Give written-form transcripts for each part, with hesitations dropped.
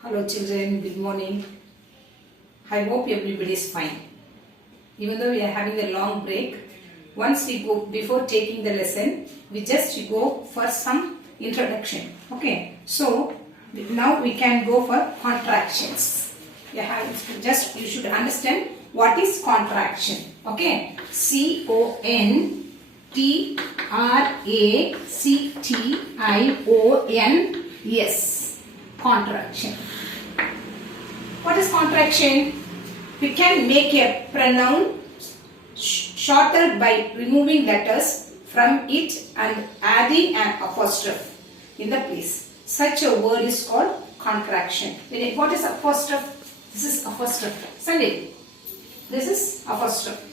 Hello children, good morning. I hope everybody is fine. Even though we are having a long break, once we go, before taking the lesson, we just go for some introduction. Okay, so now we can go for contractions. You should understand what is contraction. Okay, C-O-N-T-R-A-C-T-I-O-N-S. Contraction. What is contraction? We can make a pronoun shorter by removing letters from it and adding an apostrophe in the place. Such a word is called contraction. What is apostrophe? This is apostrophe. Sunday. This is apostrophe.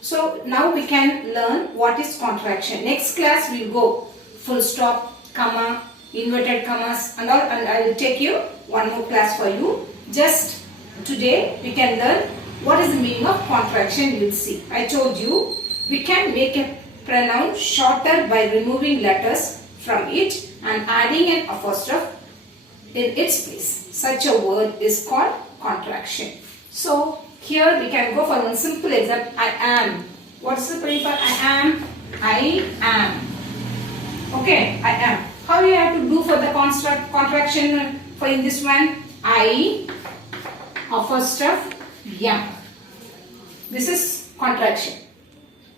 So now we can learn what is contraction. Next class we will go full stop, comma, inverted commas and all, and I will take you one more class for you. Just today we can learn what is the meaning of contraction. You will see. I told you we can make a pronoun shorter by removing letters from it and adding an apostrophe in its place. Such a word is called contraction. So here we can go for one simple example. I am. What is the spelling for I am? I am. Okay, I am. How you have to do for the contraction for in this one? I apostrophe am. This is contraction.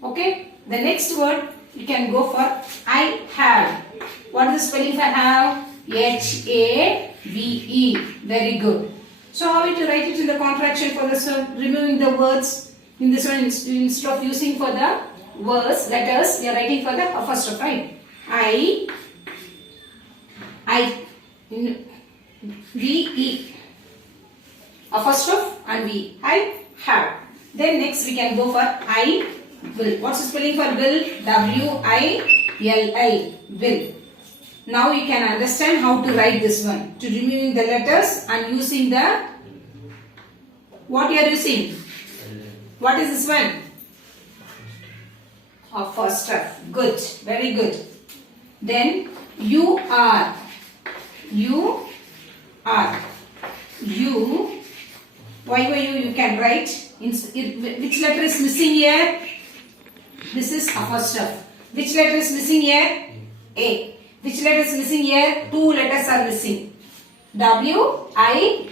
Okay. The next word you can go for I have. What is the spelling for have? H-A-V-E. Very good. So how we to write it in the contraction for this one? Removing the words in this one instead of using for the words letters, we are writing for the apostrophe, right? V-E. Apostrophe and V. I have. Then next we can go for I will. What's the spelling for will? W-I-L-L. Will. Now you can understand how to write this one. To removing the letters and using the, what you are using? What is this one? Apostrophe. Good. Very good. Then you are. You are. You. You can write. Which letter is missing here? This is apostrophe. Which letter is missing here? A. Which letter is missing here? Two letters are missing. W-I-L-L.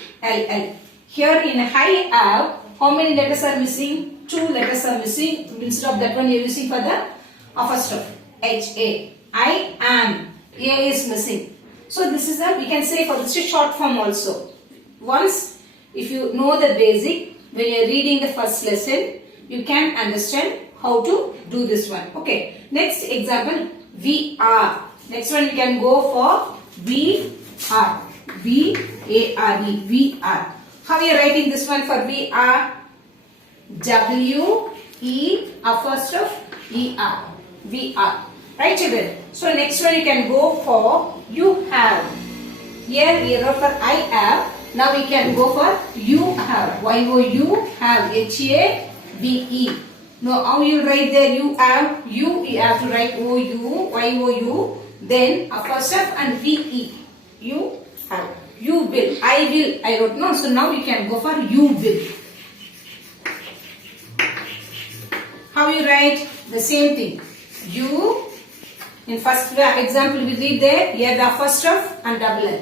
Here in I have, how many letters are missing? Two letters are missing. Instead of that one, you are using for the apostrophe. H-A. I am. A is missing. So this is we can say for this short form also. Once, if you know the basic, when you are reading the first lesson, you can understand how to do this one. Okay. Next example, we are. Next one we can go for we are. V-A-R-E. We are. How we are writing this one for we are? W-E apostrophe E-R. We are. Right children? So next one you can go for you have. Here we wrote for I have. Now we can go for you have. Y-O-U have. H-A-V-E. Now how you write there you have? You have to write O-U, Y-O-U. Then apostrophe and V-E. You have. You will. I will. I wrote no. So now we can go for you will. How you write? The same thing. You. In first example we read there. Here the apostrophe and double L.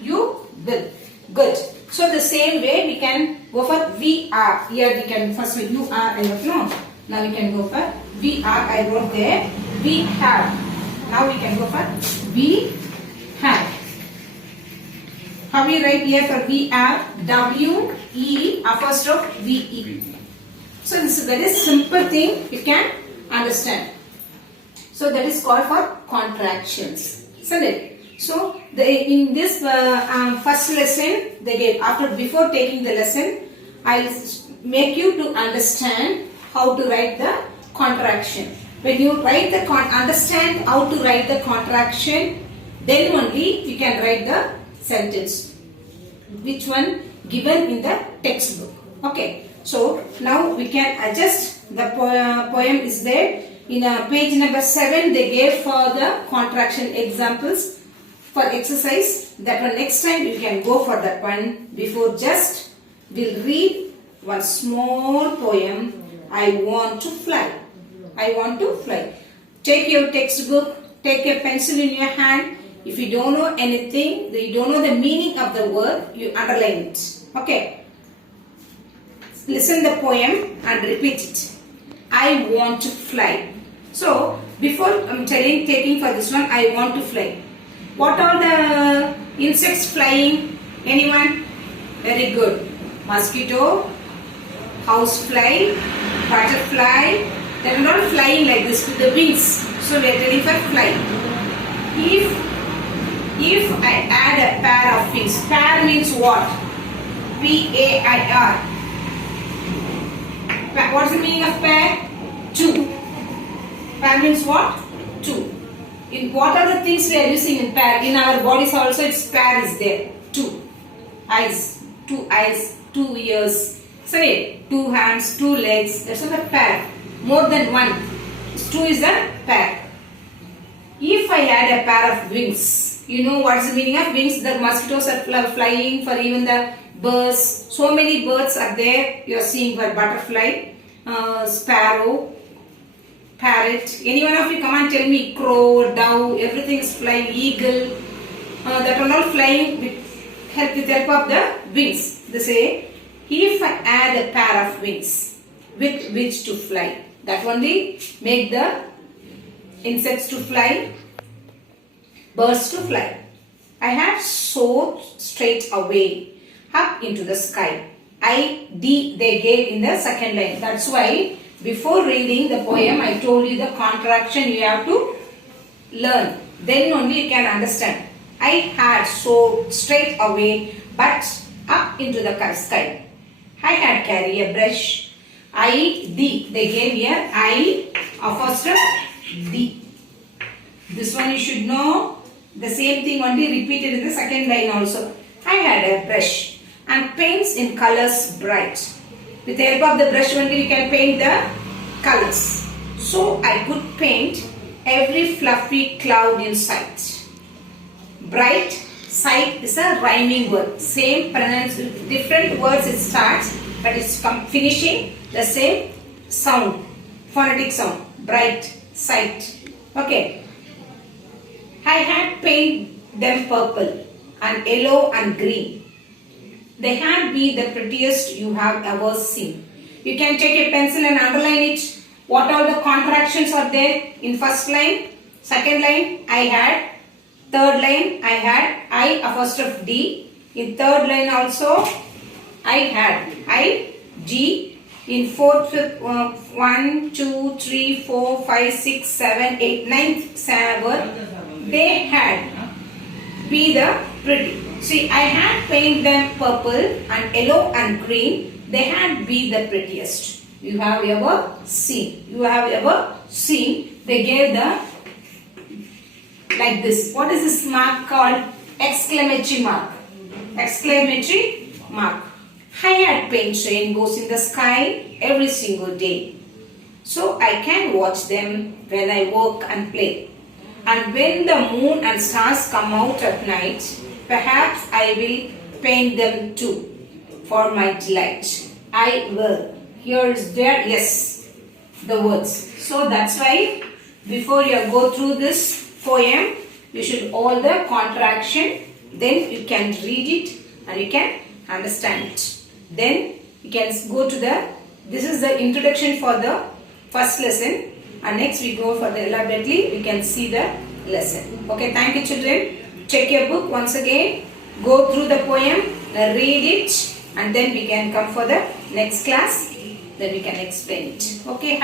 You will. Good. So the same way we can go for we are. Here we can first with you are. I wrote no. Now we can go for we are. I wrote there. We have. Now we can go for we have. How we write here for we are? W-E apostrophe V-E. So this is a very simple thing you can understand. So that is called for contractions. Isn't it? So in this first lesson they gave before taking the lesson, I will make you to understand how to write the contraction. When you write the understand how to write the contraction, then only you can write the sentence. Which one given in the textbook. Okay. So now we can adjust the poem is there. In page number 7 they gave for the contraction examples. for exercise. That one next time you can go for that one. Before just we'll read one small poem. I want to fly. I want to fly. Take your textbook, take a pencil in your hand. If you don't know anything, you don't know the meaning of the word, you underline it. Okay. Listen the poem and repeat it. I want to fly. So, before I'm taking for this one, I want to fly. What are the insects flying? Anyone? Very good. Mosquito, housefly, butterfly. They are not flying like this with the wings. So, we are telling for fly. If I add a pair of wings, pair means what? P-A-I-R. What's the meaning of pair? Two. Pair means what? Two. What are the things we are using in pair? In our bodies also, its pair is there. Two eyes, two ears. Sorry, two hands, two legs. That's not a pair. More than one. Two is a pair. If I add a pair of wings, you know what's the meaning of wings? The mosquitoes are flying, for even the birds. So many birds are there. You are seeing for butterfly, sparrow, parrot. Any one of you come and tell me crow, dove, everything is flying, eagle. That are all flying with help of the wings. They say, if I add a pair of wings with which to fly, that only make the insects to fly, birds to fly. I had soared straight away up into the sky. I-D they gave in the second line. That's why before reading the poem, I told you the contraction you have to learn. Then only you can understand. I had soared straight away but up into the sky. I had carried a brush. I-D they gave here. I apostrophe D. This one you should know. The same thing only repeated in the second line also. I had a brush and paints in colors bright. With the help of the brush only you can paint the colors. So I could paint every fluffy cloud in sight. Bright, sight is a rhyming word. Same pronunciation, different words it starts, but it's finishing the same sound, phonetic sound. Bright, sight. Okay. I had painted them purple and yellow and green. They had been the prettiest you have ever seen. You can take a pencil and underline it. What all the contractions are there in first line, second line, I had, third line, I had, I apostrophe D. In third line also, I had, I, G. In fourth, 1, 2, 3, 4, 5, 6, 7, 8, 9th word, they had be the pretty. See, I had painted them purple and yellow and green. They had be the prettiest you have ever seen. You have ever seen. They gave the like this. What is this mark called? Exclamatory mark. Exclamatory mark. I had painted rainbows in the sky every single day. So I can watch them when I work and play. And when the moon and stars come out at night, perhaps I will paint them too for my delight. I will. Here is there, yes, the words. So that's why before you go through this poem, you should all the contraction, then you can read it and you can understand it. Then you can go to this is the introduction for the first lesson. And next we go for the elaborately, we can see the lesson. Okay, thank you children. Check your book once again. Go through the poem, read it, and then we can come for the next class. Then we can explain it. Okay.